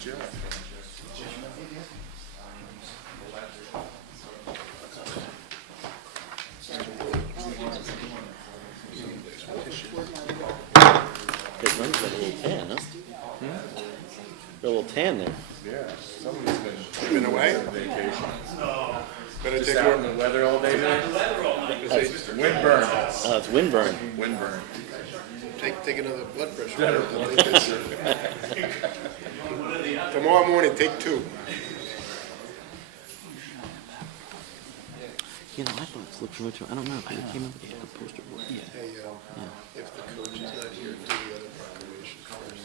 It runs like a little tan, huh? A little tan there. Yeah, somebody's Been away? vacation. Better Just take out in one. the weather all day, man. Windburn. Oh, it's windburn. Windburn. Take another blood pressure. Tomorrow morning, take 2. You know, I thought it looked familiar too. I don't know if it came up with the poster board. Yeah. Hey, if the coach is not here, do the other proclamation first.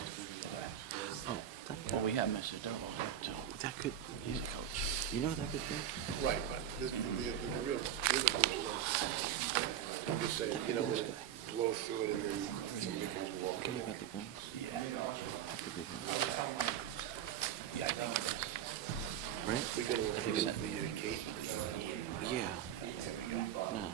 Oh, that, Well, we have Mr. Dovo here too. that could. He's a coach. You know that could be. Right, but the real coach is I'm just saying, you know, when it blows through it and then somebody comes walking. About the guns. Yeah, I think it is. Right? We gotta approve the gate. Yeah. No.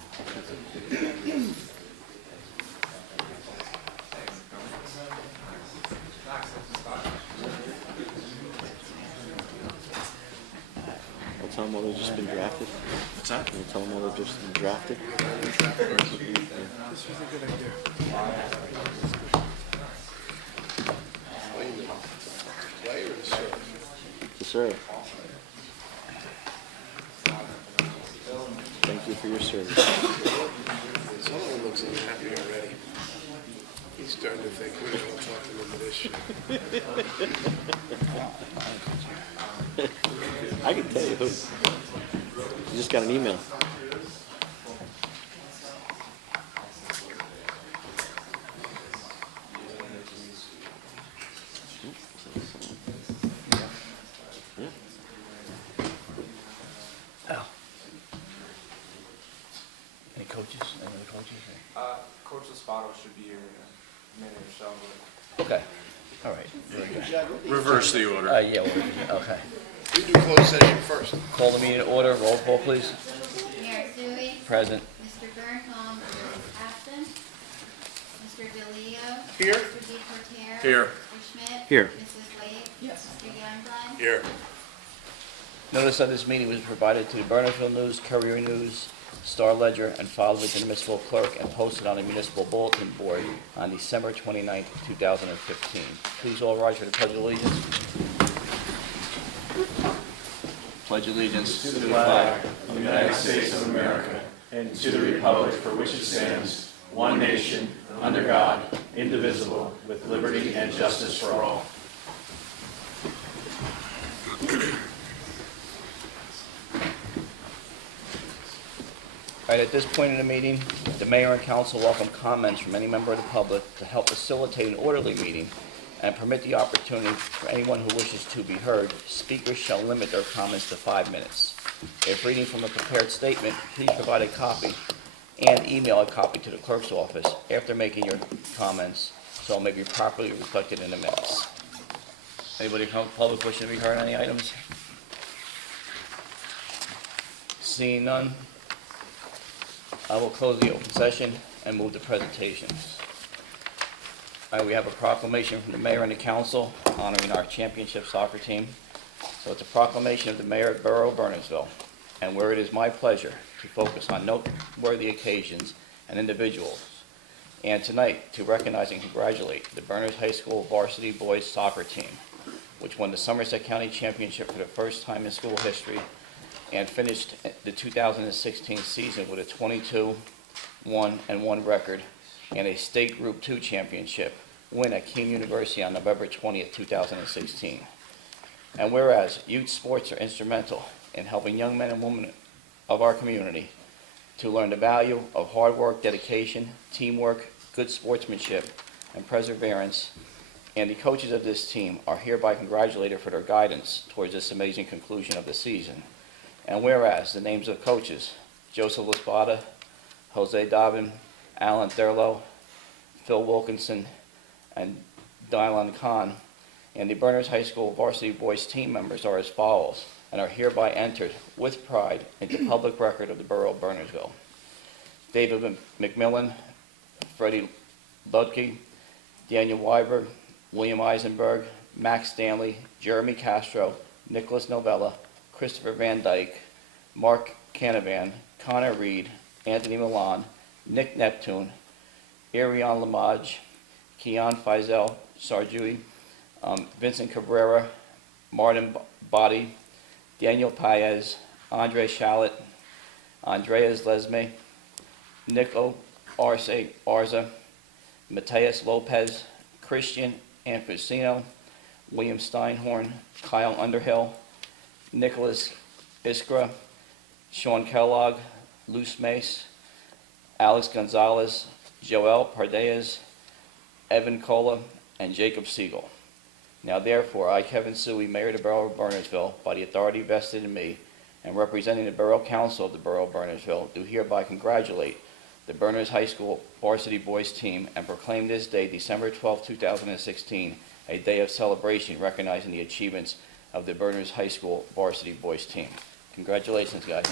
I'll tell them all they've just been drafted. What's that? I'll tell them all they've just been drafted. This was a good idea. Wait a minute. Play or to serve? To serve. Thank you for your service. Sullivan looks unhappy already. He's starting to think we're gonna talk him into this shit. I can tell you who. You just got an email. Yeah. Al. Any coaches? Any other coaches? Coach Espada should be here in a minute or so. Okay. All right. Very good. Reverse the order. Yeah, okay. We do closed session first. Call the meeting to order. Roll call, please. Mayor Sui. Present. Mr. Bernholm is absent. Mr. DeLeo. Here? Mr. DePorter. Here. Mr. Schmidt. Here. Mrs. Wade. Yes. Mr. Youngblood. Here. Notice of this meeting was provided to the Bernardsville News, Courier News, Star Ledger, and filed with the municipal clerk and posted on the municipal bulletin board on December 29th, 2015. Please all rise for the Pledge of Allegiance. Pledge allegiance To the flag of the United States of America and to the republic for which it stands, one nation, under God, indivisible, with liberty and justice for all. All right, at this point in the meeting, the mayor and council welcome comments from any member of the public to help facilitate an orderly meeting and permit the opportunity for anyone who wishes to be heard. Speakers shall limit their comments to 5 minutes. If reading from a prepared statement, please provide a copy and email a copy to the clerk's office after making your comments so it may be properly reflected in the minutes. Anybody from the public wishing to be heard on any items? Seeing none, I will close the open session and move to presentations. All right, we have a proclamation from the mayor and the council honoring our championship soccer team. So it's a proclamation of the mayor of Borough, Bernardsville, and where it is my pleasure to focus on noteworthy occasions and individuals, and tonight to recognize and congratulate the Berners High School varsity boys soccer team, which won the Somerset County Championship for the first time in school history and finished the 2016 season with a 22-1-1 record and a state Group 2 championship win at Keene University on November 20th, 2016. And whereas youth sports are instrumental in helping young men and women of our community to learn the value of hard work, dedication, teamwork, good sportsmanship, and perseverance, and the coaches of this team are hereby congratulated for their guidance towards this amazing conclusion of the season. And whereas the names of coaches, Joseph Laspada, Jose Davin, Alan Thurlow, Phil Wilkinson, and Dylan Khan, and the Berners High School varsity boys team members are as follows, and are hereby entered with pride into public record of the Borough of Bernardsville. David McMillan, Freddie Ludke, Daniel Weiberg, William Eisenberg, Max Stanley, Jeremy Castro, Nicholas Novella, Christopher Van Dyke, Mark Canavan, Connor Reed, Anthony Milan, Nick Neptune, Ariane Lamage, Keon Feisel, Sarjui, Vincent Cabrera, Martin Body, Daniel Paez, Andre Shalit, Andreas Lesme, Nico Arce Arza, Mateus Lopez, Christian Anfusino, William Steinhorn, Kyle Underhill, Nicholas Iskra, Sean Kellogg, Luce Mace, Alex Gonzalez, Joel Pardeas, Evan Cola, and Jacob Siegel. Now therefore, I, Kevin Suey, Mayor of the Borough of Bernardsville, by the authority vested in me, and representing the Borough Council of the Borough of Bernardsville, do hereby congratulate the Berners High School varsity boys team and proclaim this day, December 12, 2016, a day of celebration recognizing the achievements of the Berners High School varsity boys team. Congratulations, guys.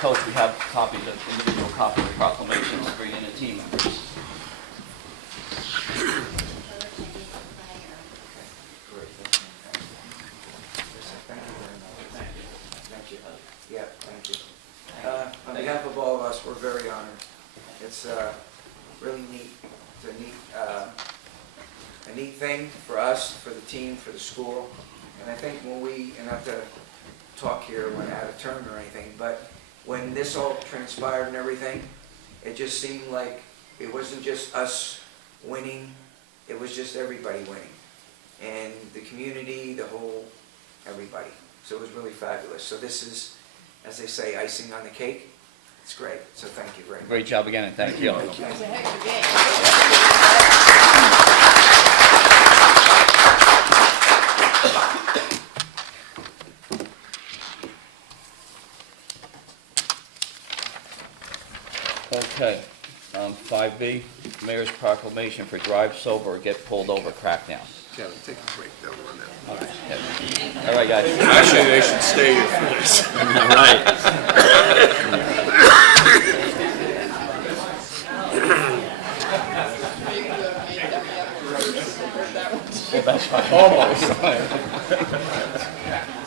Coach, we have copies of individual copies of proclamations for you and the team members. Coach, I need the fire. Thank you. Yeah, thank you. On behalf of all of us, we're very honored. It's really neat. It's a neat thing for us, for the team, for the school. And I think when we, and not to talk here when out of turn or anything, but when this all transpired and everything, it just seemed like it wasn't just us winning, it was just everybody winning. And the community, the whole, everybody. So it was really fabulous. So this is, as they say, icing on the cake. It's great. So thank you very much. Great job again, and thank you. Okay, 5B, Mayor's Proclamation for Drive Sober or Get Pulled Over crackdown. Kevin, take a break, don't run that. Okay, yeah. All right, guys. Actually, they should stay here for this. Well, that's fine. Almost.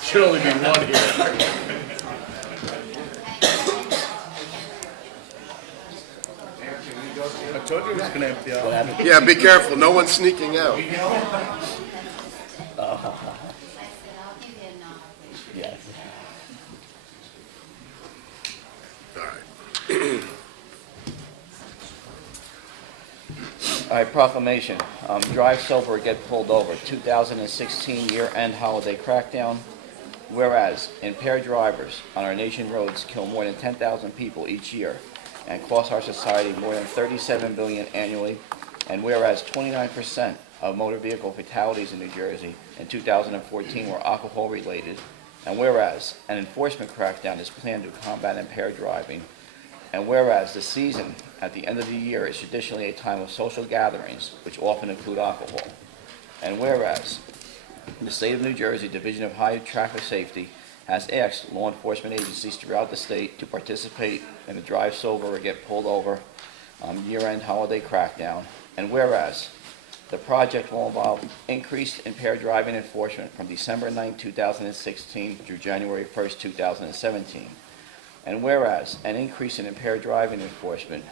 Should only be one here. I told you it was gonna empty out. Yeah, be careful, no one's sneaking out. I said, I'll give you a nod. Yes. All right, proclamation, Drive Sober or Get Pulled Over, 2016 year-end holiday crackdown. Whereas impaired drivers on our nation roads kill more than 10,000 people each year and cost our society more than $37 billion annually, and whereas 29% of motor vehicle fatalities in New Jersey in 2014 were alcohol-related, and whereas an enforcement crackdown is planned to combat impaired driving, and whereas the season at the end of the year is traditionally a time of social gatherings, which often include alcohol, and whereas the State of New Jersey Division of High Traffic Safety has asked law enforcement agencies throughout the state to participate in the Drive Sober or Get Pulled Over year-end holiday crackdown, and whereas the project will involve increased impaired driving enforcement from December 9, 2016 through January 1, 2017, and whereas an increase in impaired driving enforcement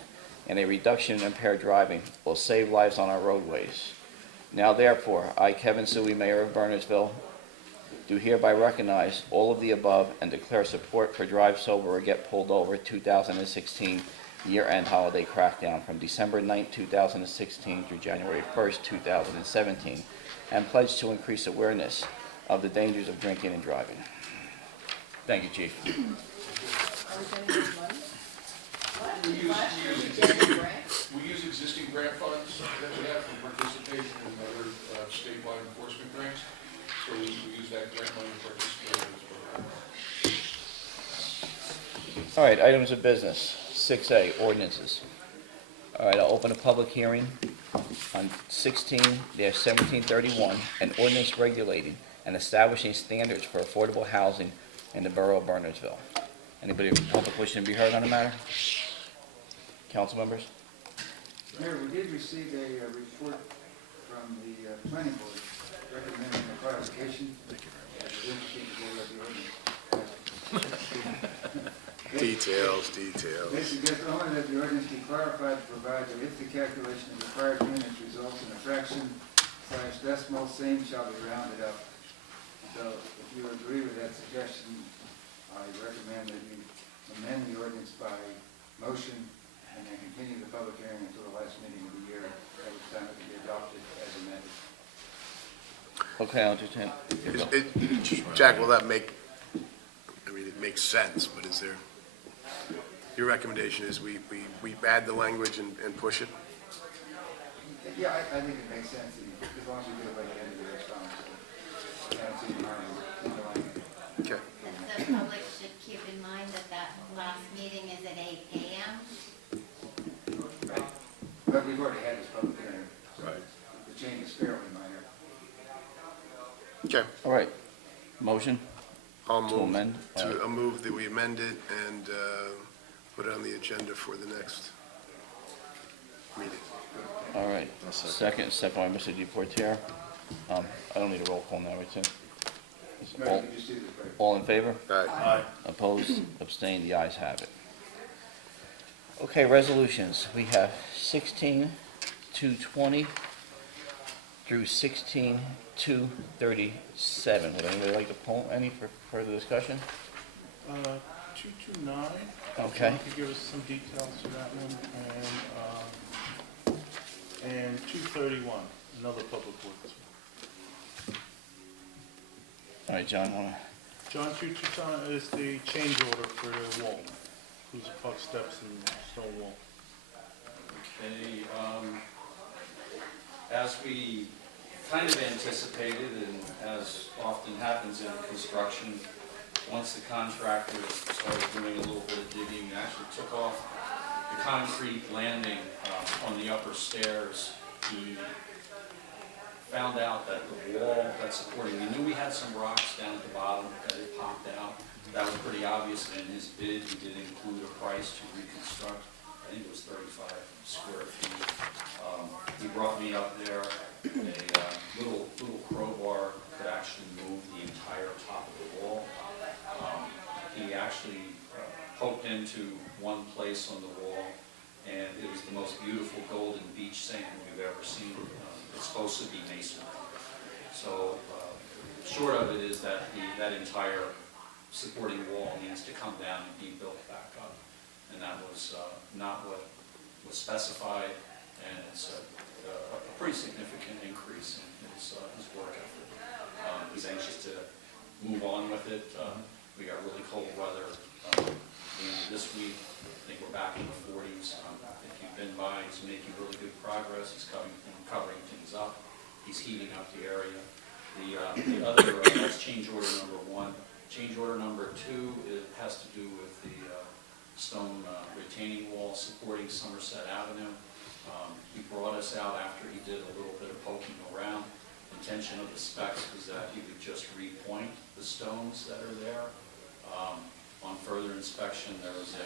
and a reduction in impaired driving will save lives on our roadways. Now therefore, I, Kevin Suey, Mayor of Bernardsville, do hereby recognize all of the above and declare support for Drive Sober or Get Pulled Over 2016 year-end holiday crackdown from December 9, 2016 through January 1, 2017, and pledge to increase awareness of the dangers of drinking and driving. Thank you, Chief. Are we getting this money? We use existing grant funds that we have for participation in other statewide enforcement grants. So we use that grant money to participate in this program. All right, items of business. 6A, ordinances. All right, I'll open a public hearing on on 16-1731, an ordinance regulating and establishing standards for affordable housing in the Borough of Bernardsville. Anybody in public wishing to be heard on the matter? Council members? Mayor, we did receive a report from the planning board recommending a clarification. Details. Basically, just only that the ordinance be clarified to provide that if the calculation of required units results in a fraction/decimal, same shall be rounded up. So if you agree with that suggestion, I recommend that you amend the ordinance by motion and then continue the public hearing until the last meeting of the year, at which time it can be adopted as amended. Okay, I'll entertain. Jack, will that make, I mean, it makes sense, but is there, your recommendation is we add the language and push it? Yeah, I think it makes sense, as long as we do it by the end of the year, it's fine. I don't see any harm in underlining it. Okay. The public should keep in mind that that last meeting is at 8 a.m. But we've already had this public hearing. Right. The change is fairly minor. Okay. All right. Motion? I'll To move, amend? I'll move that we amend it and put it on the agenda for the next meeting. All right. Second by Mr. Deportier. I don't need a roll call now, right, Tim? Mayor, you can just do this, right? All in favor? All right. Opposed? Abstained? The ayes have it. Okay, resolutions. We have 16-220 through 16-237. Would anybody like to pull any for further discussion? 229. Okay. You could give us some details to that one, and 231, another public works. All right, John, John, 229 is the change order for the wall, who's above steps and stone wall. Okay, as we kind of anticipated, and as often happens in construction, once the contractor started doing a little bit of digging, actually took off the concrete landing on the upper stairs. He found out that the wall that's supporting, we knew we had some rocks down at the bottom that had popped out. That was pretty obvious, and in his bid, he did include a price to reconstruct. I think it was 35 square feet. He brought me up there. A little crowbar could actually move the entire top of the wall. He actually poked into one place on the wall, and it was the most beautiful golden beach sand we've ever seen. It's supposed to be masonry. So short of it is that that entire supporting wall needs to come down and be built back up. And that was not what was specified, and it's a pretty significant increase in his work effort. He's anxious to move on with it. We got really cold weather this week. I think we're back in the 40s. If you've been by, he's making really good progress. He's covering things up. He's heating up the area. The other, that's change order number 1. Change order number 2, it has to do with the stone retaining wall supporting Somerset Avenue. He brought us out after he did a little bit of poking around. Intention of the specs was that he would just repoint the stones that are there. On further inspection, there was a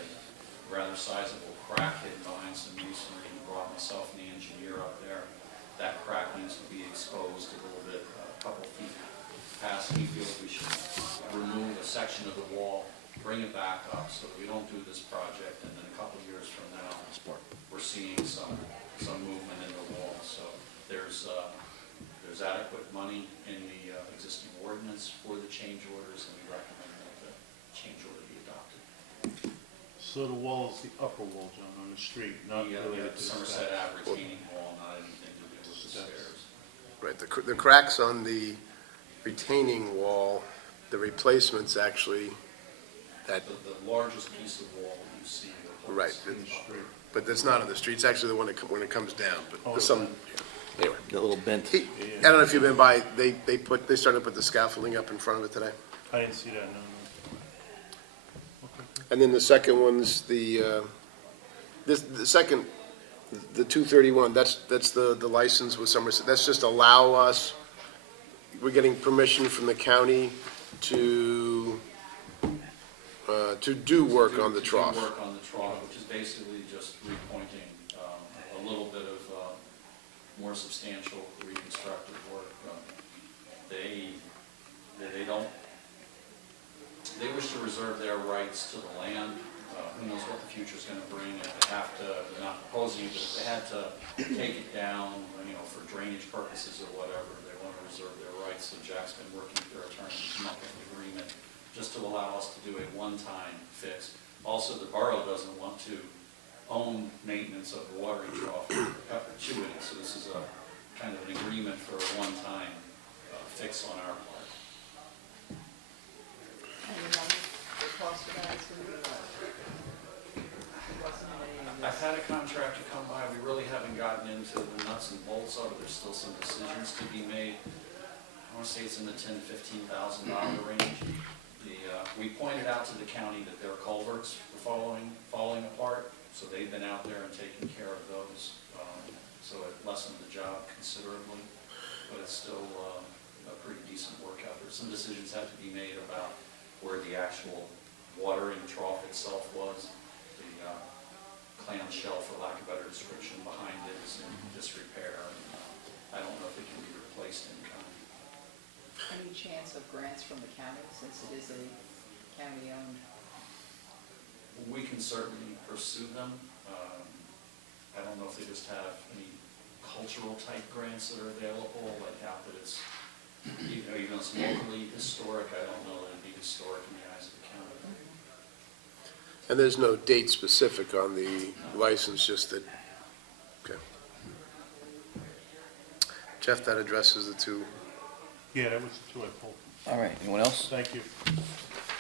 rather sizable crack hidden behind some masonry. He brought myself and the engineer up there. That crack needs to be exposed a little bit, a couple feet past. He feels we should remove a section of the wall, bring it back up so that we don't do this project, and then a couple years from now, we're seeing some movement in the wall. So there's adequate money in the existing ordinance for the change orders, and we recommend that the change order be adopted. So the wall is the upper wall, John, on the street, not related to the Somerset steps. Ave retaining wall, not anything to do with the stairs. Right, the cracks on the retaining wall, the replacement's actually that, The largest piece of wall you see. right, In the street. but that's not on the street, it's actually the one that, when it comes down, but there's some, anyway. The little bent. I don't know if you've been by, they started to put the scaffolding up in front of it today. I didn't see that, no. Okay. And then the second one's the second The 231, that's the license with Somerset, that's just allow us, we're getting permission from the county to do work on the trough. To do work on the trough, which is basically just repointing, a little bit of, more substantial reconstructive work. They wish to reserve their rights to the land. Who knows what the future's gonna bring, if they have to, they're not proposing it, but if they had to take it down, for drainage purposes or whatever, they wanna reserve their rights, so Jack's been working with their attorney to come up with an agreement just to allow us to do a one-time fix. Also, the borough doesn't want to own maintenance of the watering trough in perpetuity, so this is a kind of an agreement for a one-time fix on our part. And the cost of that is going to be what? Wasn't any- I've had a contractor come by, we really haven't gotten into the nuts and bolts of it, there's still some decisions to be made. I want to say it's in the $10,000 to $15,000 range. We pointed out to the county that their culverts were falling apart, so they've been out there and taken care of those. So it lessened the job considerably, but it's still a pretty decent work out there. Some decisions have to be made about where the actual watering trough itself was. The clamshell, for lack of a better description, behind it is in disrepair. I don't know if it can be replaced in kind. Any chance of grants from the county, since it is a county-owned? We can certainly pursue them. I don't know if they just have any cultural type grants that are available, like how that it's, even though it's locally historic, I don't know that it'd be historic in the eyes of the county. And there's no date specific on the license, just that, okay. Jeff, that addresses the two. Yeah, that was the two I pulled. All right, anyone else? Thank you.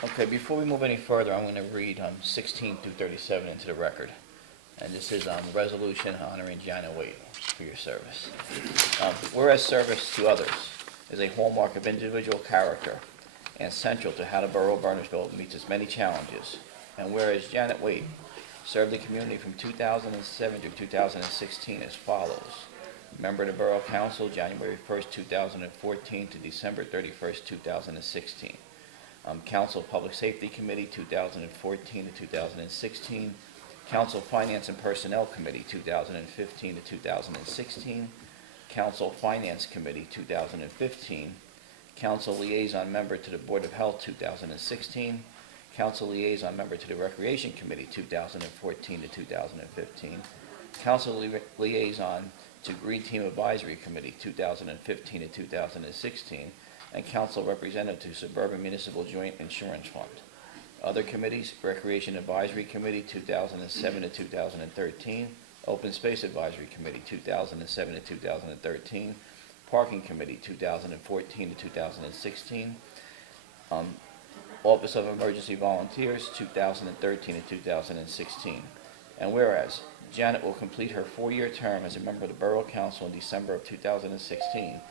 Okay, before we move any further, I'm going to read 16 through 37 into the record. And this is a resolution honoring Janet Wade for your service. Whereas service to others is a hallmark of individual character and central to how the Borough of Bernardsville meets its many challenges. And whereas Janet Wade served the community from 2007 to 2016 as follows. Member of the Borough Council, January 1st, 2014 to December 31st, 2016. Council Public Safety Committee, 2014 to 2016. Council Finance and Personnel Committee, 2015 to 2016. Council Finance Committee, 2015. Council Liaison Member to the Board of Health, 2016. Council Liaison Member to the Recreation Committee, 2014 to 2015. Council Liaison to Green Team Advisory Committee, 2015 to 2016. And Council Representative to Suburban Municipal Joint Insurance Fund. Other committees, Recreation Advisory Committee, 2007 to 2013. Open Space Advisory Committee, 2007 to 2013. Parking Committee, 2014 to 2016. Office of Emergency Volunteers, 2013 to 2016. And whereas Janet will complete her 4-year term as a member of the Borough Council in December of 2016,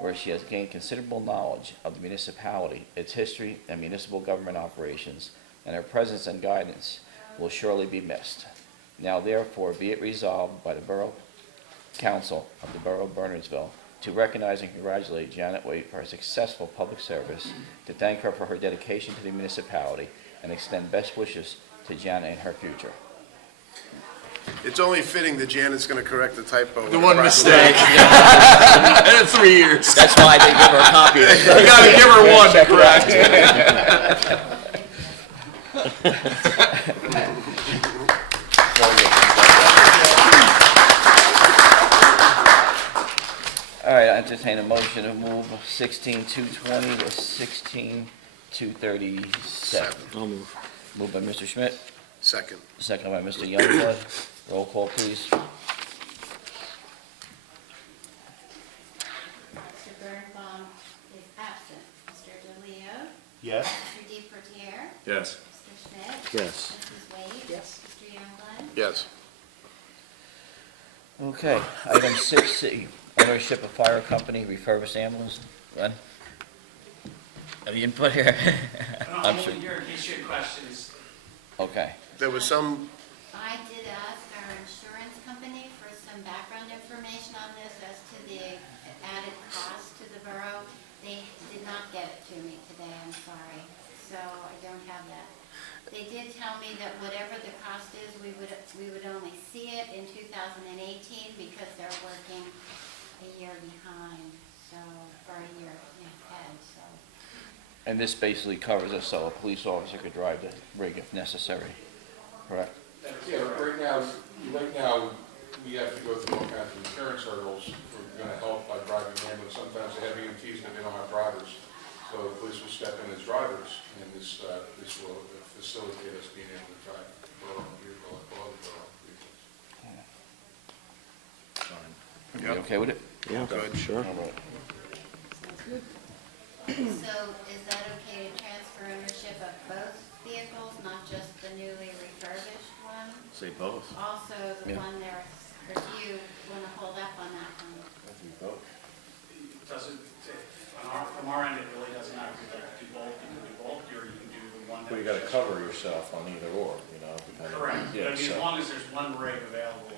where she has gained considerable knowledge of the municipality, its history, and municipal government operations, and her presence and guidance will surely be missed. Now therefore be it resolved by the Borough Council of the Borough of Bernardsville to recognize and congratulate Janet Wade for her successful public service, to thank her for her dedication to the municipality, and extend best wishes to Janet in her future. It's only fitting that Janet's going to correct the typo. The one mistake. In 3 years. That's why they give her a copy. You gotta give her one to correct. All right, I entertain a motion to move 16-220 to 16-237. I'll move. Moved by Mr. Schmidt, Second. seconded by Mr. Youngblood. Roll call, please. Mr. Birnbaum is absent. Mr. DeLeo? Yes? Mr. DePortier? Yes. Mr. Schmidt? Yes. Mrs. Wade? Yes. Mr. Youngblood? Yes. Okay, item 6C, ownership of fire company, refurbished ambulance. Glenn? Have you input here? I'm sure. Here in case you have questions. Okay, There was some, I did ask our insurance company for some background information on this as to the added cost to the borough. They did not get it to me today, I'm sorry, so I don't have that. They did tell me that whatever the cost is, we would only see it in 2018 because they're working a year behind, so, or a year ahead, so. And this basically covers us so a police officer could drive the rig if necessary, correct? Yeah, right now, we have to go through all kinds of insurance hurdles. We're gonna help by driving an ambulance. Sometimes they have EMTs, but they don't have drivers. So the police will step in as drivers, and this will facilitate us being able to drive borough vehicle, all the borough vehicles. Are you okay with it? Yeah, Good. sure. All right. So is that okay to transfer ownership of both vehicles, not just the newly refurbished one? Say both. Also, the Yeah. one there, or do you want to hold up on that one? Doesn't, from our end, it really doesn't matter if you'd like to do both, you can do both, or you can do the one. Well, you gotta cover yourself on either or, you know, depending. Correct, Yeah, I mean, as so- long as there's one rig available,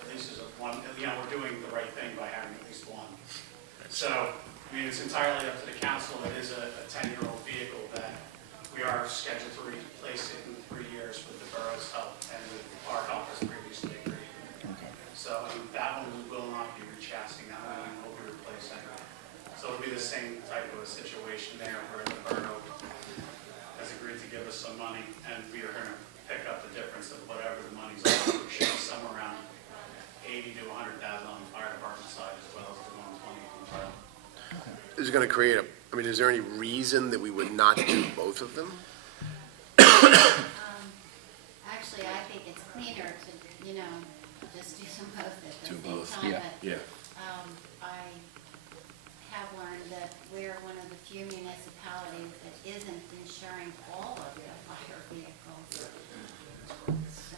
at least as a one, you know, we're doing the right thing by having at least one. So, I mean, it's entirely up to the council. It is a 10-year-old vehicle that we are scheduled to replace it in 3 years with the borough's help and with our help as previously agreed. So, I mean, that one we will not be recasting, that one we will be replacing. So it'll be the same type of a situation there where the borough has agreed to give us some money and we are gonna pick up the difference of whatever the money's on. It should be somewhere around 80 to 100,000 on the fire department side as well as the 120 on the fire. Is it gonna create is there any reason that we would not do both of them? Actually, I think it's cleaner to, just do some both at the Do same both, time. yeah. But, Yeah. I have learned that we're one of the few municipalities that isn't insuring all of the fire vehicles. So.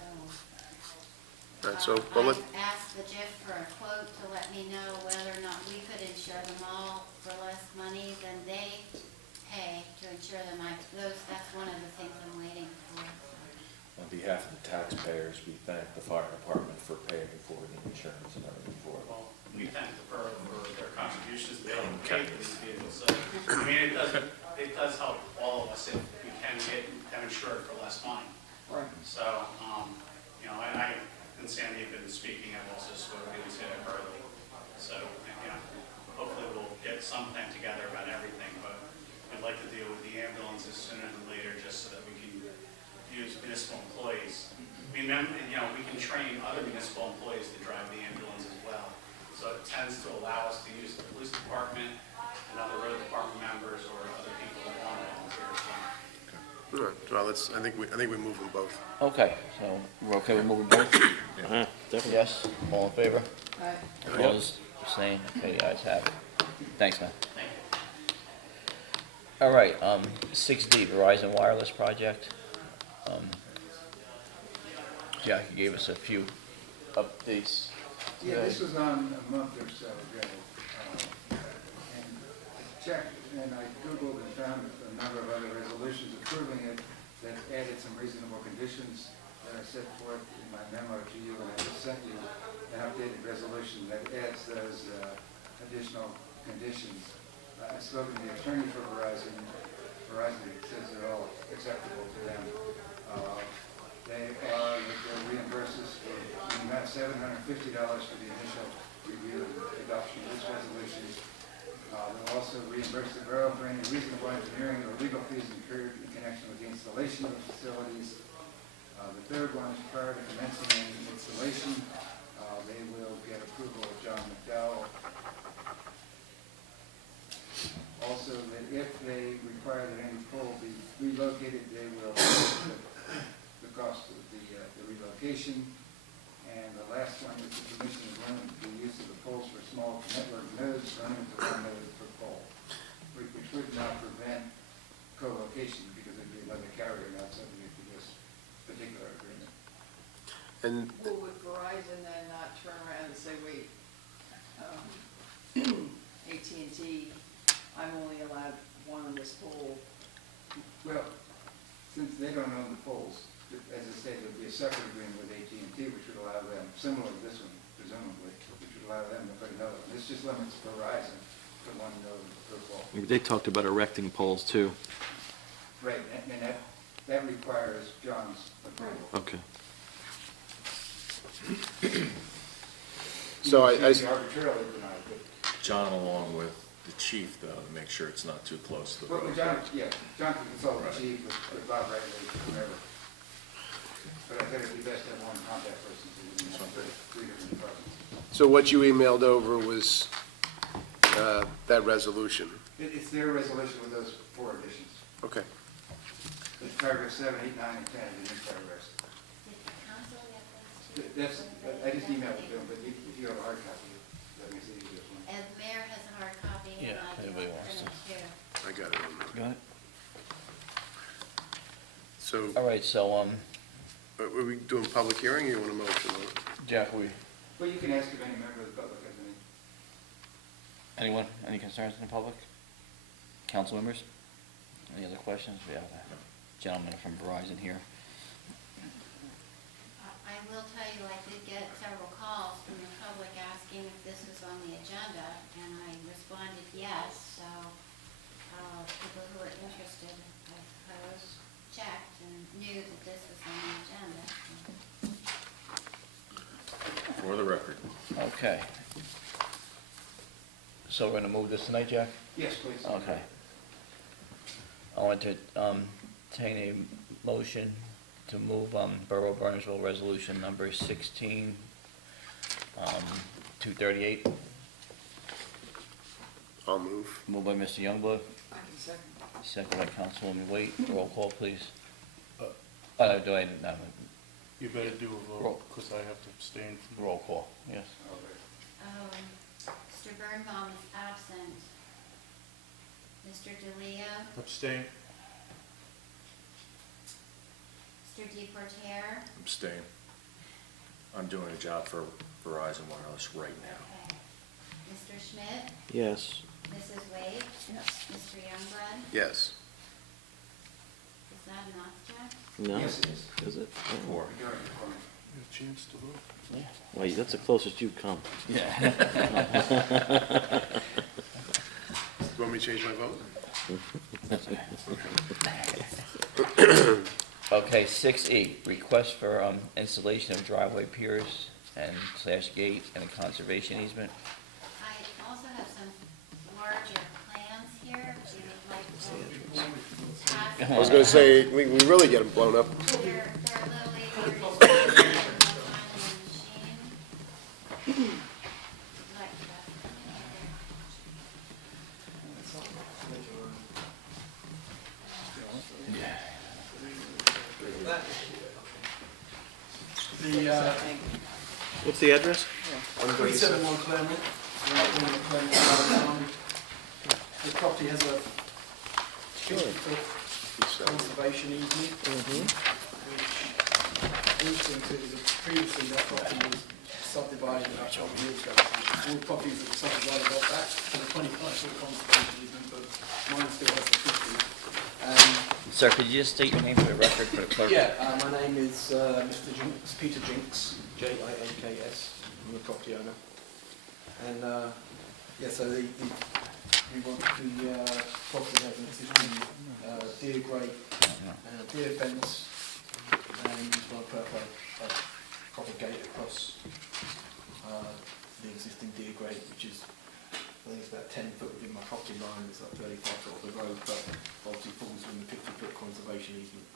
All right, so, well, let's, I asked the JIF for a quote to let me know whether or not we could insure them all for less money than they pay to insure them. That's one of the things I'm waiting for. On behalf of the taxpayers, we thank the fire department for paying for the insurance and everything for it. Well, we thank the borough for their contributions to be able to pay for these vehicles. So, I mean, it does help all of us if we can get them insured for less money. Right. So, I and Sandy have been speaking, I've also spoken to Sandy early. So, hopefully we'll get some plan together about everything, but we'd like to deal with the ambulances sooner than later just so that we can use municipal employees. I mean, we can train other municipal employees to drive the ambulance as well. So it tends to allow us to use the police department and other road department members or other people that want to volunteer as well. all right, well, I think we move them both. Okay, so we're okay with moving both? Uh-huh, definitely. Yes, all in favor? Aye. Opposed, abstained, okay, the ayes have it. Thanks, man. All right, 6D, Verizon Wireless Project. Jackie gave us a few updates. Yeah, this was on a month or so ago. And I checked, and I Googled and found a number of other resolutions approving it that added some reasonable conditions that are set forth in my memo to you, and I just sent you an updated resolution that adds those additional conditions. I've spoken to the attorney for Verizon. Verizon says they're all acceptable to them. They they'll reimburse us for the amount of $750 for the initial review and adoption of this resolution. They'll also reimburse the borough for any reasonable engineering or legal fees incurred in connection with the installation of the facilities. The third one is prior to commencing any installation, they will get approval of John McDowell. Also, that if they require that any pole be relocated, they will the cost of the relocation. And the last one is the permission of limit the use of the poles for small network nodes, running to 1 node per pole, which would not prevent co-location because it'd be another carrier, not subject to this particular agreement. And Well, would Verizon then not turn around and say, wait, AT&T, I'm only allowed one on this pole? Well, since they don't own the poles, as I say, there'd be a separate agreement with AT&T, which would allow them, similar to this one, presumably, allow them to put another one. This just limits Verizon to one node per pole. They talked about erecting poles too. Right, and that requires John's approval. Okay. So I- You can arbitrarily deny it, John along with the chief though, to make sure it's not too close to the but, road. John can consult the chief with Bob Riley, whoever. But I think it'd be best to have one contact person to three different departments. So what you emailed over was that resolution? It's their resolution with those 4 additions. Okay. It's paragraph 7, 8, 9, and 10, the new paragraphs. Did the council get those That's, I just emailed it to them, but if you have a hard copy, that makes it easier for me. And the mayor has a hard copy, and Yeah, I do anybody have wants it too. I got it on there. Got it? So All right, so, are we doing public hearing, or you want a motion on it? Jack, Well, you can ask if any member of the public has any. anyone, any concerns in the public? Council members? Any other questions? We have a gentleman from Verizon here. I will tell you, I did get several calls from the public asking if this was on the agenda, and I responded yes, so, people who were interested, I suppose, checked and knew that this was on the agenda. For the record. Okay. So we're gonna move this tonight, Jack? Yes, please. Okay. I'll entertain a motion to move Borough of Bernardsville Resolution number 16, 238. I'll move. Moved by Mr. Youngblood, I can second. second by Councilwoman Wade. Roll call, please. Do I, no, You better do a Roll. vote, because I have to abstain from. roll call, yes. Mr. Birnbaum is absent. Mr. DeLeo, Abstain? Mr. DePorter, Abstain. I'm doing a job for Verizon Wireless right now. okay. Mr. Schmidt, Yes. Mrs. Wade, Yes. Mr. Youngblood, Yes. is that enough, Jack? No? Yes, it is. Is it? Four. Majority requirement. You have a chance to vote? Wait, that's the closest you've come. Yeah. You want me to change my vote? Okay, 6E, request for installation of driveway piers and / gate and a conservation easement. I also have some larger plans here, if you would like to pass. I was gonna say, we really get them blown up. They're a little easier to find on the machine. Like that. What's the address? 371 Claremont. The property has a 50-foot conservation easement, which previously that property was subdivided about 12 years ago. All properties that were subdivided got back to the 25-foot conservation easement, but mine still has the 50. Sir, could you just state your name for the record, for the clerk? My name is Mr. Jinks, Peter Jinks, Jinks. I'm the property owner. And so we want the property has an existing deer grate and a deer fence, and we just want to put up a proper gate across the existing deer grate, which is, I think it's about 10 foot within my property line. It's like 35 foot off the road, but obviously falls within the 50-foot conservation easement.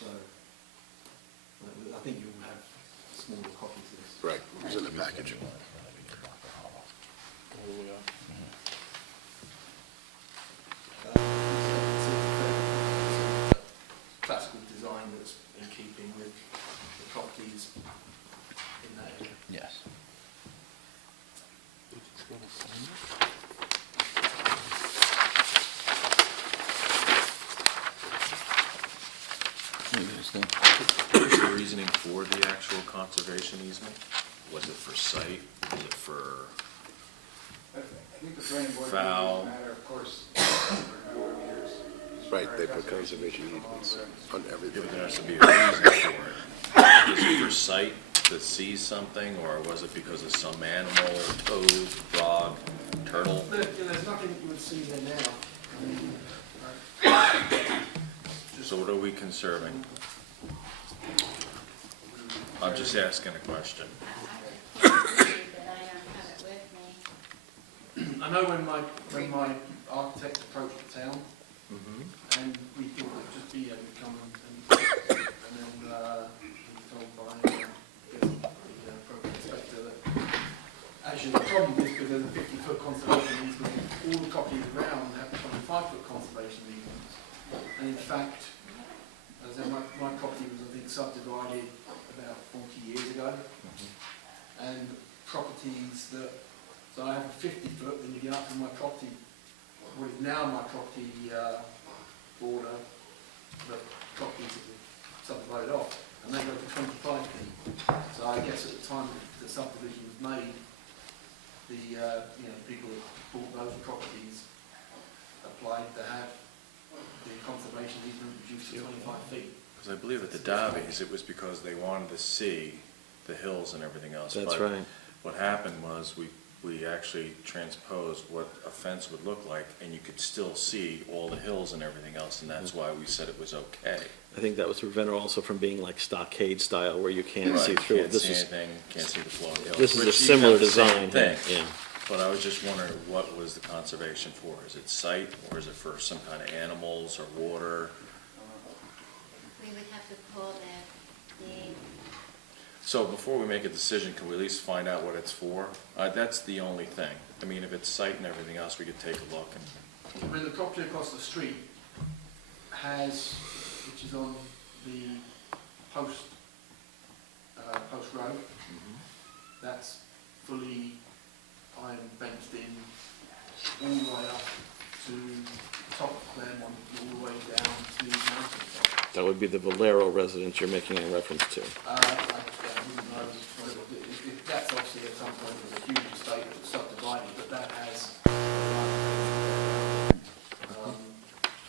So I think you'll have smaller copies of this. Right, it was in the package. Classical design that's in keeping with the properties in that area. Yes. What's the reasoning for the actual conservation easement? Was it for site? Was it for, I think the planning board, Foul. matter, of course, for a number of years. Right, they put conservation easements on yeah, everything. but there has to be a reason for it. Is it for site to see something, or was it because of some animal, toad, frog, turtle? There's nothing that you would see there now. I mean, So what are we conserving? I'm just asking a question. I can't believe that I don't have it with me. I know when my architect approached the town, and we thought it'd just be, we'd come and then, we were told by the appropriate inspector that actually the problem is because there's a 50-foot conservation easement, all the copies around have 25-foot conservation easements. And in fact, as I said, my property was, I think, subdivided about 40 years ago. And properties that, so I have a 50-foot, then you get up to my property, what is now my property border, the properties that were subdivided off, and they go to 25 feet. So I guess at the time the subdivision was made, the people that bought those properties applied to have the conservation easement reduced to 25 feet. Because I believe at the Dobbies, it was because they wanted to see the hills and everything else. That's But right. what happened was we actually transposed what a fence would look like, and you could still see all the hills and everything else, and that's why we said it was okay. I think that was to prevent it also from being like stockade style where you can't see Right, through. can't This see is, anything, can't see the flowing hills. this is a which you similar have the same design. thing. Yeah. But I was just wondering, what was the conservation for? Is it sight, or is it for some kind of animals or water? We would have to pull the So before we make a decision, can we at least find out what it's for? That's the only thing. I mean, if it's sight and everything else, we could take a look and, I mean, the property across the street has, which is on the post road, that's fully iron fenced in all the way up to the top of Claremont, all the way down to Mountain Top. That would be the Valero residence you're making a reference to. I wouldn't know what it would do. That's obviously at some point was a huge estate that was subdivided, but that has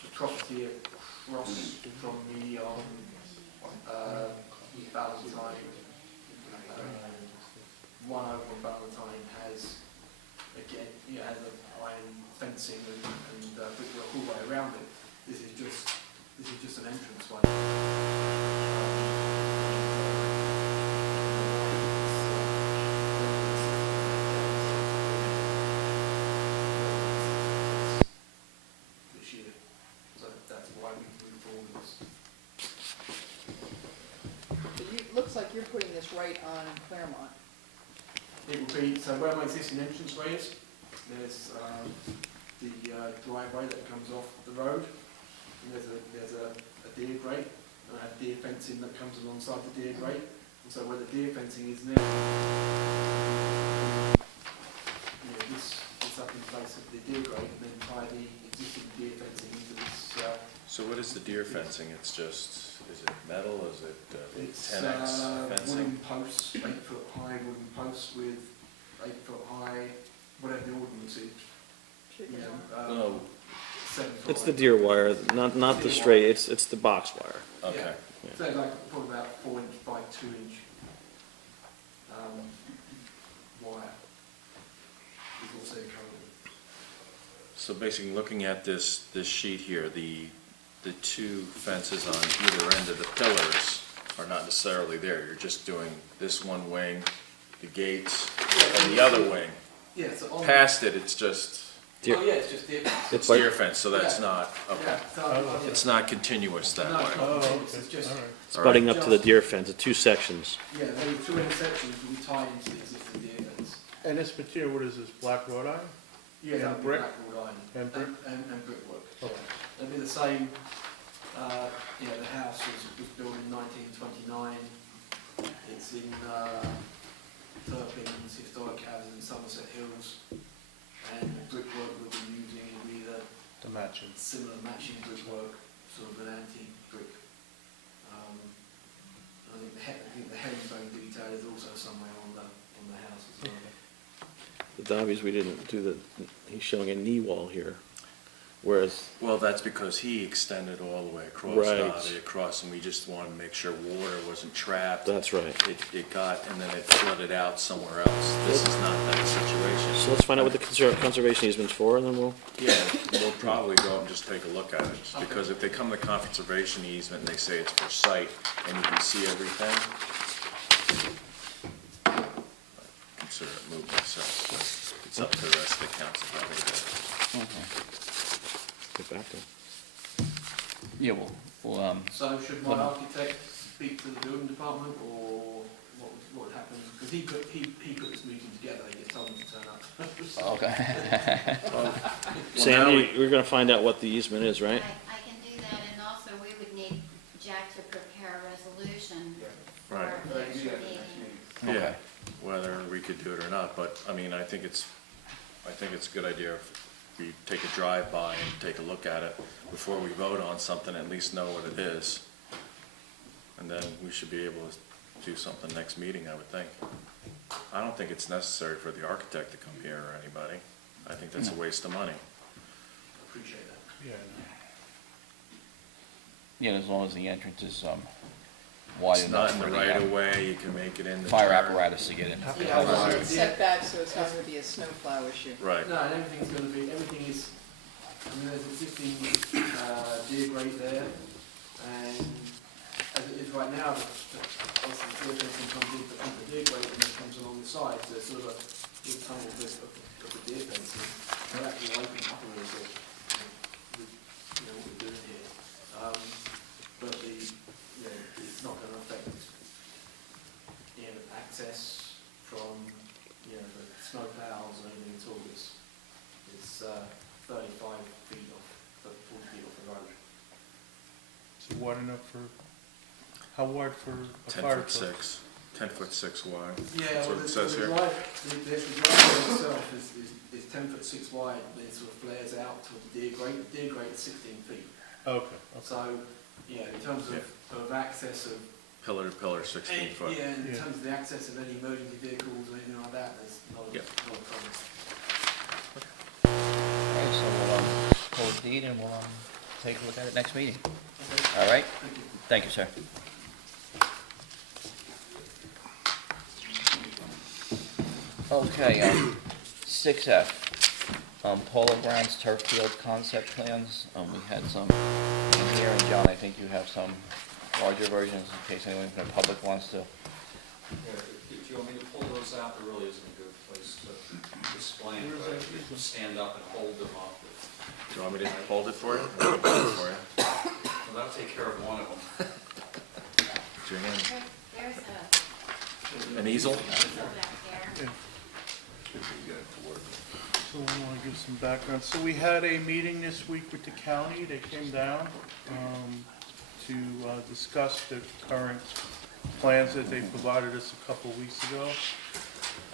the property across from me on Valentine, one over on Valentine has, again, has an iron fencing and brickwork all the way around it. This is just an entrance way. This year, so that's why we moved forward with this. It looks like you're putting this right on Claremont. It will be, so where my existing entrance way is, there's the driveway that comes off the road, and there's a deer grate, and I have deer fencing that comes alongside the deer grate, and so where the deer fencing is now, this up in place of the deer grate, and then tie the existing deer fencing into this. so what is the deer fencing? It's just, is it metal, is it It's 10X fencing? wooden posts, 8-foot high wooden posts with 8-foot high, whatever the ordinance is. Oh, 7-foot It's the high. deer wire, not the straight, it's the box wire. okay. So like probably about 4 inch by 2 inch wire. Is also covered. So basically, looking at this sheet here, the two fences on either end of the pillars are not necessarily there. You're just doing this one wing, the gates, and the other wing. Yeah, so on. Past it, it's just, Deer- Oh, yeah, it's just deer fence. it's like- deer fence, so that's Yeah. not, okay. Yeah, so, It's not continuous that No, it's way. not. Oh, It's okay, just- all right. It's butting up to the deer fence, the two sections. yeah, there are 2 intersections we tie into the existing deer fence. And this material, what is this, black wrought iron? Yeah, And that'll be brick? black wrought iron. And brick? And brickwork. Okay. It'll be the same, the house was built in 1929. It's in Turpin's historic house in Somerset Hills. And the brickwork we'll be using will be the The matching. similar matching brickwork, sort of an antique brick. I think the herringbone detail is also somewhere on the house as well. The Dobbies, we didn't do he's showing a knee wall here. Whereas, Well, that's because he extended all the way across, Right. across, and we just wanted to make sure water wasn't trapped. that's right. It got, and then it flooded out somewhere else. This is not that situation. So let's find out what the conservation easement's for, and then we'll, Yeah, we'll probably go and just take a look at it, just because if they come to conservation easement and they say it's for site, and you can see everything, consider it moved myself, so it's up to the rest of the council how they do it. get back to it. Yeah, we'll, So should my architect speak to the building department, or what happened? Because he put this meeting together, he just told me to turn up. okay. Sam, now you're gonna find out what the easement is, right? I can do that, and also we would need Jack to prepare a resolution for Right. the Right, you extra got the meeting. next meeting. Yeah, whether we could do it or not, but, I mean, I think it's a good idea if we take a drive-by and take a look at it before we vote on something, at least know what it is. And then we should be able to do something next meeting, I would think. I don't think it's necessary for the architect to come here or anybody. I think that's a waste of money. Appreciate that. Yeah, Yeah, as long as the entrance is, wide It's enough not in for the the right of way, you can make it in the fire turn. apparatus to get in. Yeah, well, it's set back, so it's not gonna be a snowplow issue. Right. No, and everything is, I mean, there's existing, deer grate there, and as it is right now, obviously the deer fencing comes in from the deer grate and then comes along the side, so it's sort of a good tunnel of the deer fencing. We're actually opening up a little bit with, what we're doing here. But it's not gonna affect, access from, the snow plows or anything at all. It's 35 feet off, 40 feet off the road. so wide enough for, how wide for a 10 fire foot truck? 10 foot 6 wide. Yeah, That's well, what it says here. the driveway itself is 10 foot 6 wide, but it sort of flares out to the deer grate. The deer grate is 16 feet. Okay, So, in terms of access of Pillar to pillar, 16 foot. Yeah, in Yeah. terms of the access of any emergency vehicles or anything like that, there's not a, Yeah. not a problem. All right, so we'll, close the deed and we'll, take a look at it next meeting. Okay, All right? thank you. Thank you, sir. Okay, 6F, Polo Grounds turf field concept plans. We had some in here, and John, I think you have some larger versions in case anyone from the public wants to. Yeah, if you want me to pull those out, there really isn't a good place to display them, but if you stand up and hold them up. Do you want me to hold it for you? Hold it for you. Well, that'll take care of one of them. Put your hand. There's An easel? a easel back there. so we wanna give some background. So we had a meeting this week with the county, they came down, to, discuss the current plans that they provided us a couple weeks ago.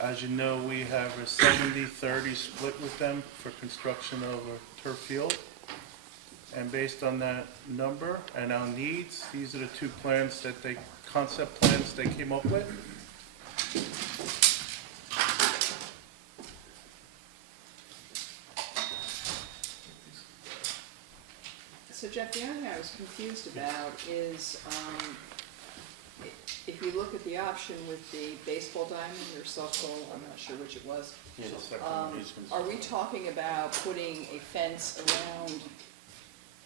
As you know, we have a 70-30 split with them for construction of a turf field. And based on that number and our needs, these are the two plans that concept plans they came up with. So Jeff, the only thing I was confused about is, if you look at the option with the baseball diamond or softball, I'm not sure which it was. Yeah, the second one is Are we talking about putting a fence around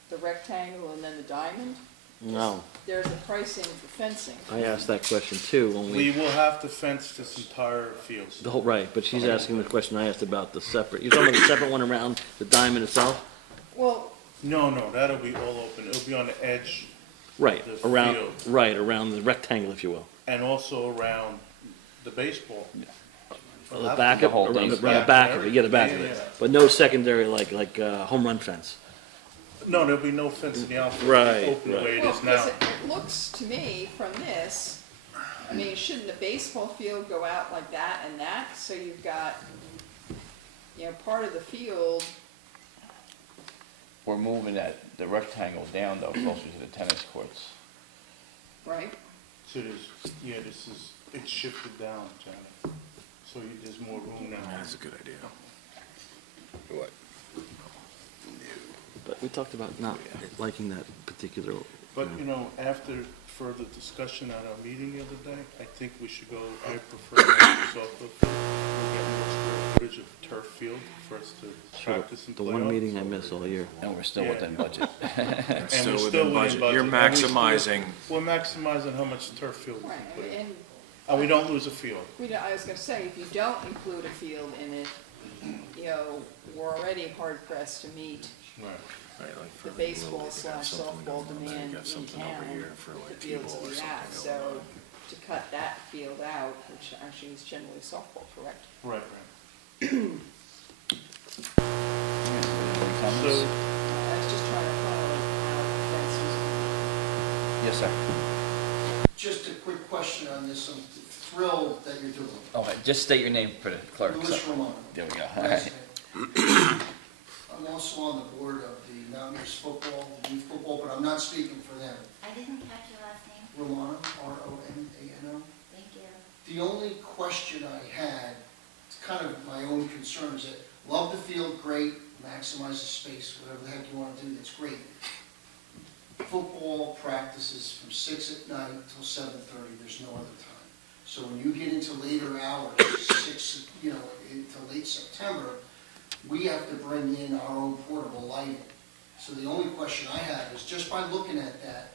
the rectangle and then the diamond? No, There's a pricing for fencing. I asked that question too when We will have to fence this entire field. the whole, right, but she's asking the question I asked about the separate, you're talking about the separate one around the diamond itself? Well, No, that'll be all open. It'll be on the edge Right, The around, field. right, around the rectangle, if you will. and also around the baseball. The back The of, whole around thing. the back of it, yeah, the back of Yeah, it. yeah. But no secondary like home run fence. No, there'll be no fence in the outfield. Right, It'll be open the way it well, is because now. it looks to me from this, I mean, shouldn't the baseball field go out like that and that? So you've got, part of the field, We're moving the rectangle down though, closer to the tennis courts. right? So it's shifted down, Johnny. So there's more room now. That's a good idea. What? We talked about not liking that particular. But, you know, after further discussion at our meeting the other day, I think we should go, I prefer not softball field. We'll get more square footage of turf field for us to practice and The play one on. meeting I miss all year. And we're still Yeah. within budget. And And still we're within budget. You're And we still- maximizing, We're maximizing how much turf field we can Right, put in. and And we don't lose a field. I was gonna say, if you don't include a field in it, you know, we're already hard pressed to meet Right. right, like for the Little League, baseball they have slash something softball going on there, demand you in got something over town, here for the like fields T-ball or we have, something going so on. to cut that field out, which actually is generally softball, correct? Right, right. Any comments? So, I was just trying to follow how the fence was. Yes, sir. Just a quick question on this, I'm thrilled that you're doing it. Okay, just state your name for the clerk. Louis so- Romano. There we go. All Nice right. name. I'm also on the board of the Mountaineers football, the youth football, but I'm not speaking for them. I didn't catch your last name. Romano, R-O-M-A-N-O. Thank you. The only question I had, it's kind of my own concern, is that love the field, great, maximize the space, whatever the heck you want to do, that's great. Football practices from 6 at night till 7:30, there's no other time. So when you get into later hours, 6, into late September, we have to bring in our own portable lighting. So the only question I have is, just by looking at that,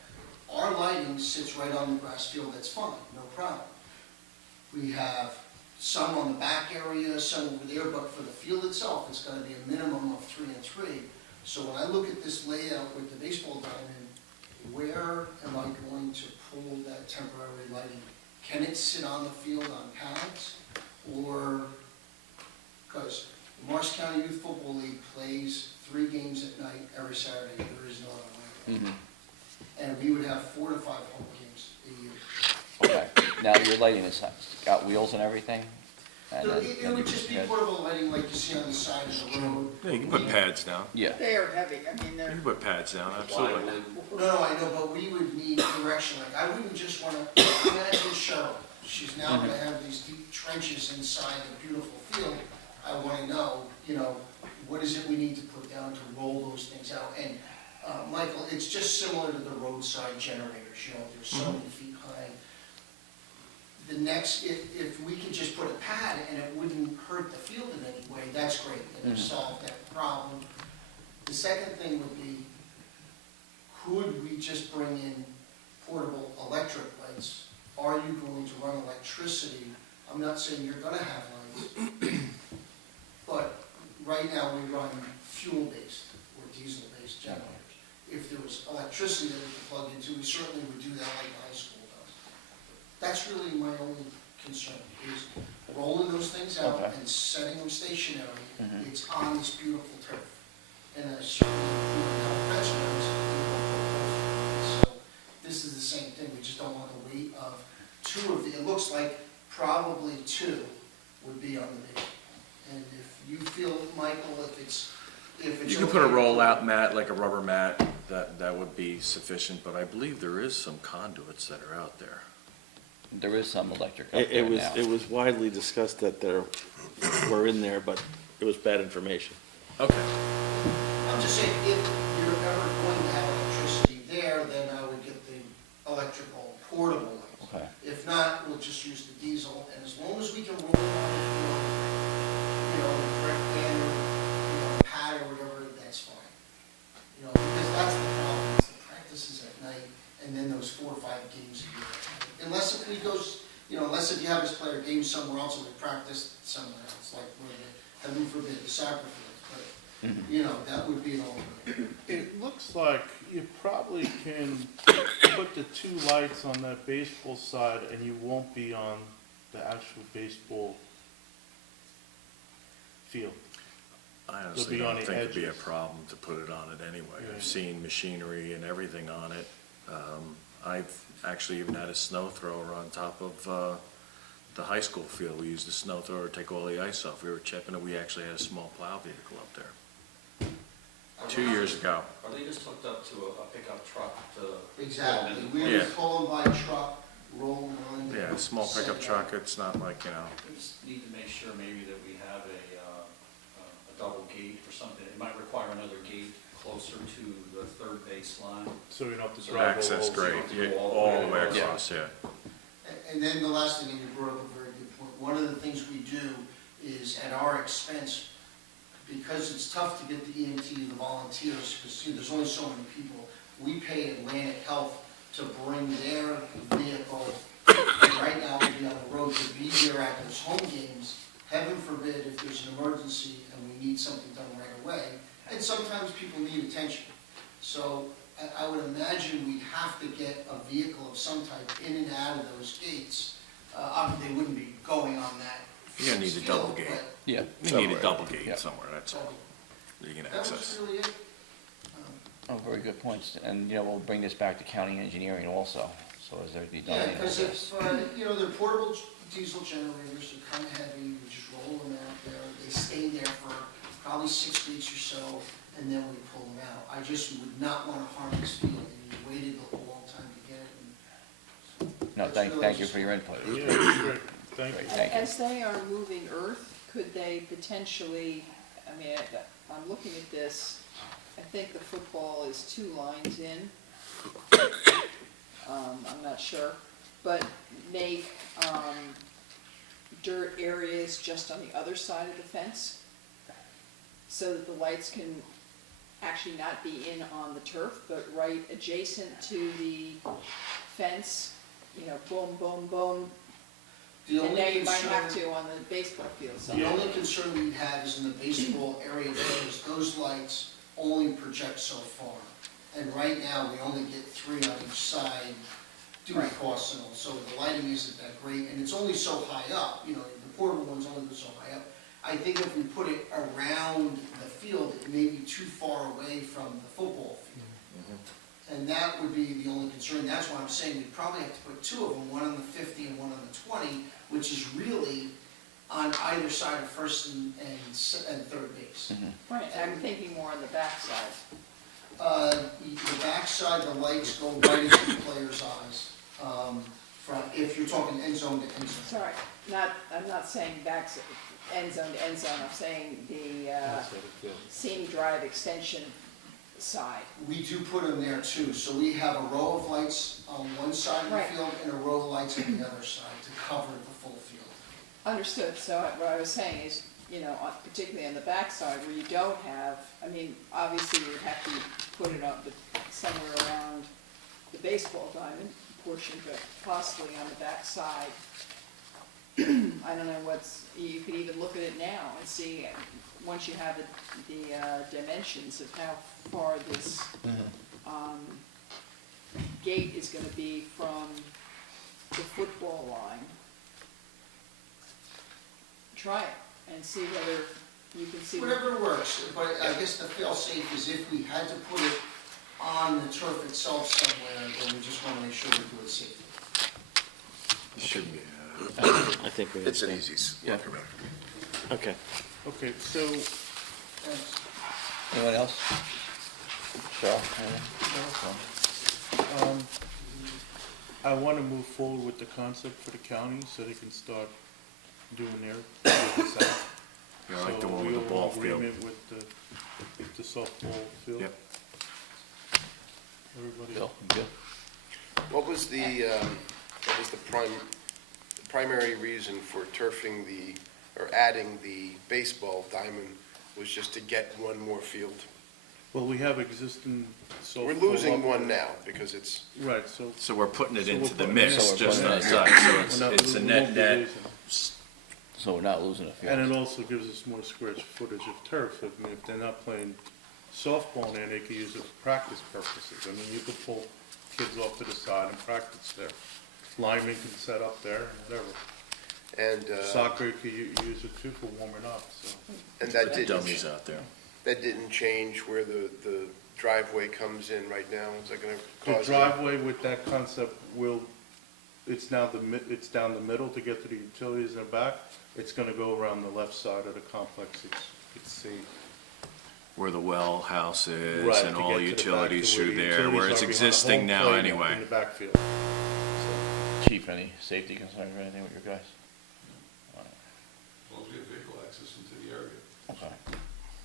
our lighting sits right on the grass field, that's fine, no problem. We have some on the back area, some over there, but for the field itself, it's gonna be a minimum of 3 and 3. So when I look at this layout with the baseball diamond, where am I going to pull that temporary lighting? Can it sit on the field on pads? Or, because the Morris County Youth Football League plays 3 games at night every Saturday, there is no other way. And we would have 4 to 5 home games a year. Okay, now your lighting is, got wheels and everything? And So then- it and would you- just be portable lighting like you see on the side of the road. Yeah, you can put pads down. Yeah, They are heavy, I mean, You they're, can put pads down, absolutely. No, I know, but we would need direction, like, I wouldn't just wanna, imagine Cheryl, she's now gonna have these deep trenches inside the beautiful field. I wanna know, what is it we need to put down to roll those things out? And, Michael, it's just similar to the roadside generators, they're so many feet high. The next, if we could just put a pad and it wouldn't hurt the field in any way, that's great, and we solved that problem. The second thing would be, could we just bring in portable electric lights? Are you going to run electricity? I'm not saying you're gonna have lights, but right now we run fuel-based or diesel-based generators. If there was electricity that we could plug into, we certainly would do that like the high school does. That's really my only concern, is rolling those things out Okay. and setting them stationary. It's on this beautiful turf. And certainly, veterans, so this is the same thing, we just don't want the weight of 2 of the, it looks like probably 2 would be on the base. And if you feel, Michael, if it's You can put a okay- rollout mat, like a rubber mat, that would be sufficient, but I believe there is some conduits that are out there. there is some electric up It there was, now. it was widely discussed that there were in there, but it was bad information. Okay. I'm just saying, if you're ever going to have electricity there, then I would get the electrical portable lights. Okay, If not, we'll just use the diesel, and as long as we can roll it on the field, the correct band or, pad or whatever, that's fine. Because that's the problem, is the practices at night, and then those 4 or 5 games a year. Unless if we goes, unless if you have us play our game somewhere else and we practice somewhere else, like where the, heaven forbid, the soccer field, but, that would be an alternative. it looks like you probably can put the 2 lights on that baseball side and you won't be on the actual baseball field. I They'll honestly be on don't the think it'd be a edges. problem to put it on it anyway. Yeah. I've seen machinery and everything on it. I've actually even had a snow thrower on top of the high school field. We used the snow thrower to take all the ice off. We were chipping it. We actually had a small plow vehicle up there 2 years ago. Are they just hooked up to a pickup truck to? Exactly, we Yeah. would pull them by truck, roll them on. Yeah, a small pickup truck. It's not like, We just need to make sure maybe that we have a double gate or something. It might require another gate closer closer to the third baseline. So you don't have to So drive all Access over. grade, Yeah, yeah, all the all way the way across. across, yeah. And then the last thing, and you brought up a very good point, one of the things we do is at our expense, because it's tough to get the EMT, the volunteers, because there's only so many people, we pay Atlantic Health to bring their vehicle, and right now we'll be on the road to be there at those home games. Heaven forbid if there's an emergency and we need something done right away, and sometimes people need attention. So I would imagine we'd have to get a vehicle of some type in and out of those gates. Obviously, they wouldn't be going on that. You're gonna need a double field, gate. but Yeah. You need a double gate somewhere, that's So all. You can that access. was really it. Oh, very good points. And, we'll bring this back to county engineering also, so as there be done. Yeah, because if, they're portable diesel generators, they're kind of heavy, we just roll them out there, they stay there for probably 6 weeks or so, and then we pull them out. I just would not want to harm this field, and you waited a long time to get it. No, thank you for your input. Yeah, that's great, thank you. Great, thank you. As they are moving earth, could they potentially, I'm looking at this, I think the football is 2 lines in. I'm not sure, but make, dirt areas just on the other side of the fence, so that the lights can actually not be in on the turf, but right adjacent to the fence, boom, boom, boom. The And only now you might have concern- to on the baseball field, so. The only concern we'd have is in the baseball area, because those lights only project so far. And right now, we only get 3 on each side due to Right. cost and all, so the lighting isn't that great, and it's only so high up, the portable ones only go so high up. I think if we put it around the field, it may be too far away from the football field. And that would be the only concern, that's why I'm saying we'd probably have to put 2 of them, one on the 50 and one on the 20, which is really on either side of first and third base. Right, I'm thinking more on the backside. The backside, the lights go right into the player's eyes, if you're talking end zone to end zone. Sorry, I'm not saying end zone to end zone, I'm saying the Sini Drive extension side. We do put them there too, so we have a row of lights on one side of the Right. field and a row of lights on the other side to cover the full field. Understood, so what I was saying is, particularly on the backside where you don't have, obviously you would have to put it up somewhere around the baseball diamond portion, but possibly on the backside. I don't know you could even look at it now and see, once you have the dimensions of how far this gate is gonna be from the football line. Try it and see whether you can see. Whatever works, but I guess the fail-safe is if we had to put it on the turf itself somewhere, then we just want to make sure we do it safely. It should be. I think we It's an understand. easy work around. Okay. Okay, so, Thanks. Anyone else? Cheryl? anything? I want to move forward with the concept for the county so they can start doing their business out. Yeah, I like the So one with we the all in ball field. agreement with the softball field? Yep. Everybody? Bill, you good? What was the primary reason for turfing or adding the baseball diamond was just to get one more field? Well, we have existing softball. We're losing up one there. now because it's, Right, so. So we're putting it So into we're the putting- mix So we're just putting on it the in. side, so we're not- it's a we net won't be net. losing. So we're not losing a field. And it also gives us more square footage of turf. If they're not playing softball there, they could use it for practice purposes. You could pull kids off to the side and practice there. Linemen can set up there and whatever. and Soccer could use it too for warming up, so. that Put the dummies out there. didn't change where the driveway comes in right now. Is that going to The cause? driveway with that concept it's down the middle to get to the utilities in the back. It's gonna go around the left side of the complex. It's safe. Where the well house is Right, and to all get to the back utilities to where through the there, where utilities it's are behind existing home now plate anyway. In the backfield. Chief, any safety concerns or anything with your guys? As long as we have vehicle access into the area. Okay.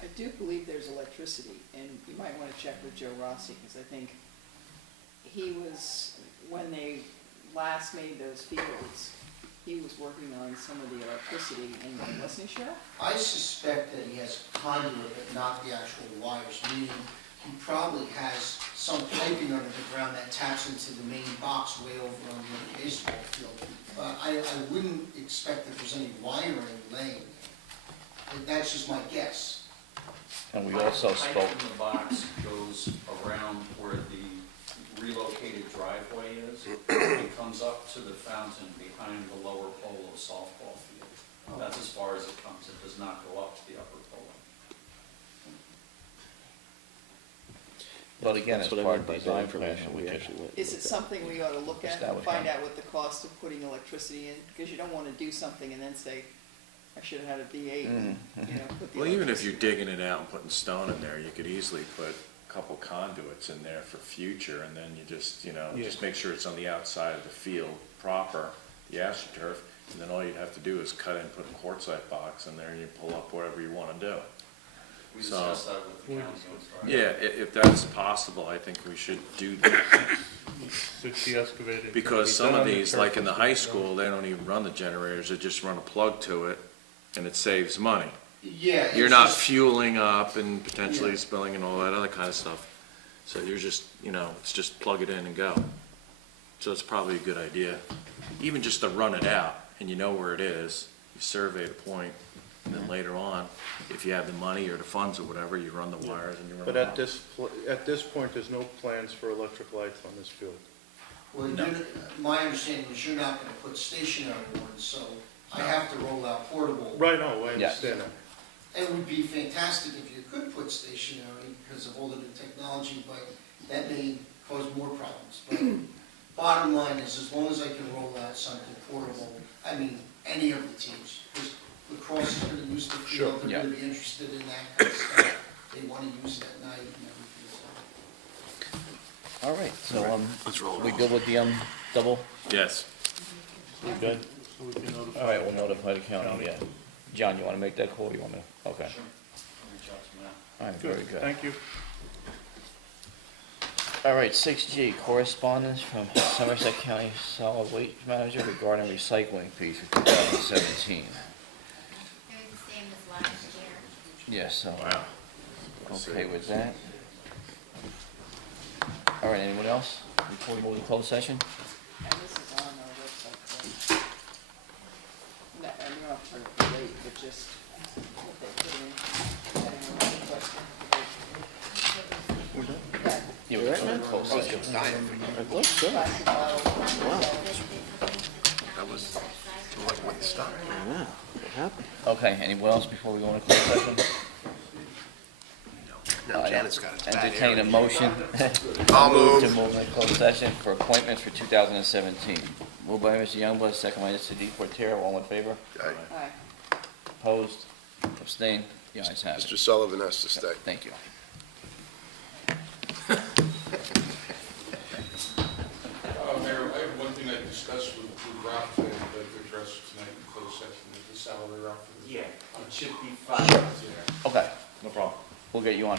I do believe there's electricity, and you might want to check with Joe Rossi, because I think he was, when they last made those fields, he was working on some of the electricity, and wasn't he, Cheryl? I suspect that he has conduit, but not the actual wires, meaning he probably has some piping under the ground that taps into the main box way over on the baseball field. I wouldn't expect that there's any wiring laying. That's just my guess. And we also Pipe spoke, in the box goes around where the relocated driveway is. It comes up to the fountain behind the lower pole of softball field. That's as far as it comes. It does not go up to the upper pole. but again, That's as what I part meant of by the that design plan, information, we we could, actually went. Is it something we ought to look at and Establish find how- out what the cost of putting electricity in? Because you don't want to do something and then say, I should have had a V8, and, you know, put the Well, even if you're electricity. digging it out and putting stone in there, you could easily put a couple conduits in there for future, and then you just, just make sure it's on the outside of the field proper, the AstroTurf, and then all you'd have to do is cut in, put a quartzite box in there, and you pull up whatever you wanna do. We So- discussed that with the county on Friday. Yeah, if that's possible, I think we should do that. Since the excavating. Because some Done of on the these, turf like in the is high done. school, they don't even run the generators, they just run a plug to it, and it saves money. Yeah. You're it's not just- fueling up and potentially Yeah. spilling and all that other kind of stuff. So you're just, it's just plug it in and go. So it's probably a good idea. Even just to run it out and you know where it is, you survey the point, and then later on, if you have the money or the funds or whatever, you run the wires and you run But them at out. at this point, there's no plans for electric lights on this field. Well, my understanding is you're not gonna put stationary ones, so I have to roll out portable. Right, no, I Yes. understand that. It would be fantastic if you could put stationary because of all the new technology, but that may cause more problems. But bottom line is, as long as I can roll out something portable, I mean, any of the teams, because lacrosse is gonna use the Sure, field, they're yeah. gonna be interested in that kind of stuff. They wanna use it at night and everything, so. all right, so, Let's roll it we off. good with the, double? Yes. We good? So we can notify. All right, we'll notify the county, yeah. John, you wanna make that call, or you want me to? Okay, Sure. I'll reach out to Matt. all right, very good. Thank you. All right, 6G, correspondence from Somerset County Solid Waste Manager regarding recycling fees for 2017. They're the same as last year. Yes, so, Wow. okay with that. All right, anyone else before we move to closed session? And this is on our website, so. No, and you don't have to turn it to late, but just what they put in. Anyone have a question? Yeah. Yeah, we can go to closed session. It looks good. Plastic bottles, Wow. That was like when it started. I know. What happened? Okay, anyone else before we go into closed session? Now Janet's got it. Entertain a motion. I'll To move. move into closed session for appointments for 2017. Moved by Mr. Youngblood, second by Mr. DePortero, all in favor? Okay. Aye. Opposed? Abstained? The ayes have it. Mr. Sullivan has to stay. Thank you. Mayor, I have one thing I discussed with Ralph that I'd like to address tonight in closed session, is the salary, Ralph. Yeah, it should be 5. Okay, No problem. we'll get you on.